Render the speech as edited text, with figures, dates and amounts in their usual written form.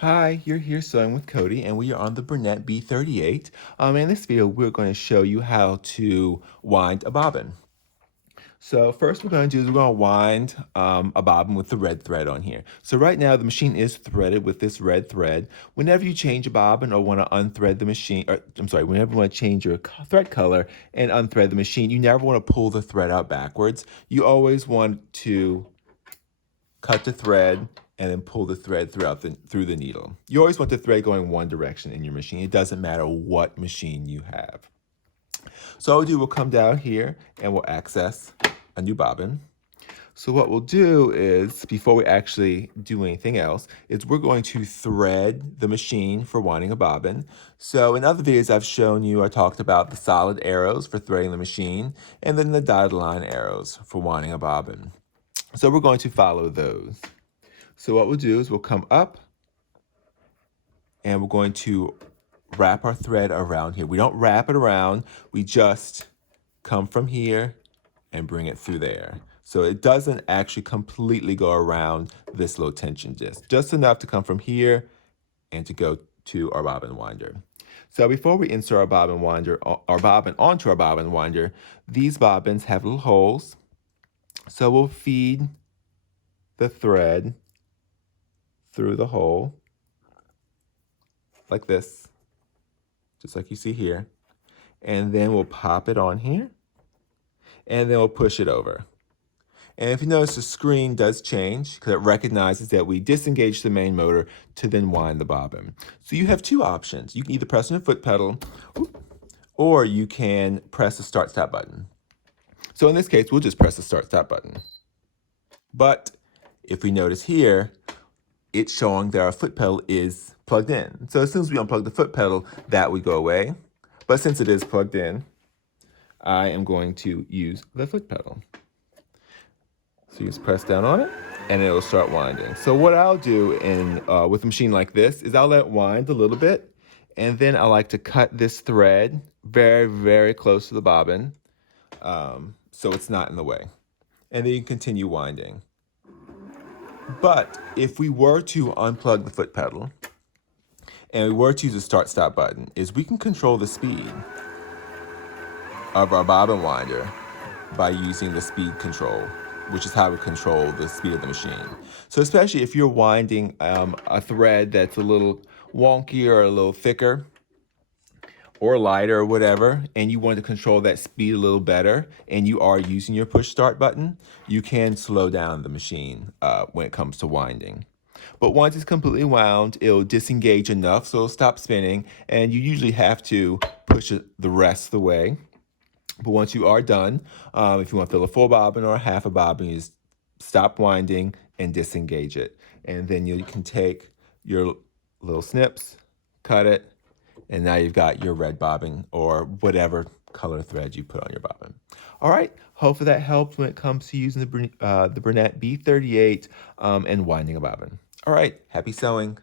Hi, you're here sewing with Cody, and we are on the Bernette B38. In this video, we're going to show you how to wind a bobbin. So first we're going to do is we're going to wind a bobbin with the red thread on here. So right now the machine is threaded with this red thread. Whenever you change a bobbin or want to unthread the machine, or I'm sorry, whenever you want to change your thread color and unthread the machine, you never want to pull the thread out backwards. You always want to cut the thread and then pull the thread through the needle. You always want the thread going one direction in your machine. It doesn't matter what machine you have. So what we'll come down here and we'll access a new bobbin. So what we'll do is, before we actually do anything else, is we're going to thread the machine for winding a bobbin. So in other videos I've shown you, I talked about the solid arrows for threading the machine, and then the dotted line arrows for winding a bobbin. So we're going to follow those. So what we'll do is we'll come up and we're going to wrap our thread around here. We don't wrap it around, we just come from here and bring it through there. So it doesn't actually completely go around this low tension disc, just enough to come from here and to go to our bobbin winder. So before we insert our bobbin onto our bobbin winder, these bobbins have little holes. So we'll feed the thread through the hole like this, just like you see here. And then we'll pop it on here and then we'll push it over. And if you notice, the screen does change because it recognizes that we disengage the main motor to then wind the bobbin. So you have two options. You can either press on the foot pedal or you can press the start stop button. So in this case, we'll just press the start stop button. But if we notice here, it's showing that our foot pedal is plugged in. So as soon as we unplug the foot pedal, that would go away. But since it is plugged in, I am going to use the foot pedal. So you just press down on it and it'll start winding. So what I'll do with a machine like this is I'll let it wind a little bit, and then I like to cut this thread very, very close to the bobbin so it's not in the way. And then you continue winding. But if we were to unplug the foot pedal and we were to use the start-stop button, is we can control the speed of our bobbin winder by using the speed control, which is how we control the speed of the machine. So especially if you're winding a thread that's a little wonky or a little thicker or lighter or whatever, and you want to control that speed a little better, and you are using your push start button, you can slow down the machine when it comes to winding. But once it's completely wound, it'll disengage enough so it'll stop spinning, and you usually have to push it the rest of the way. But once you are done, if you want to fill a full bobbin or a half a bobbin, you just stop winding and disengage it. And then you can take your little snips, cut it, and now you've got your red bobbin or whatever color thread you put on your bobbin. All right, hopefully that helps when it comes to using the Bernette B38 and winding a bobbin. All right, happy sewing.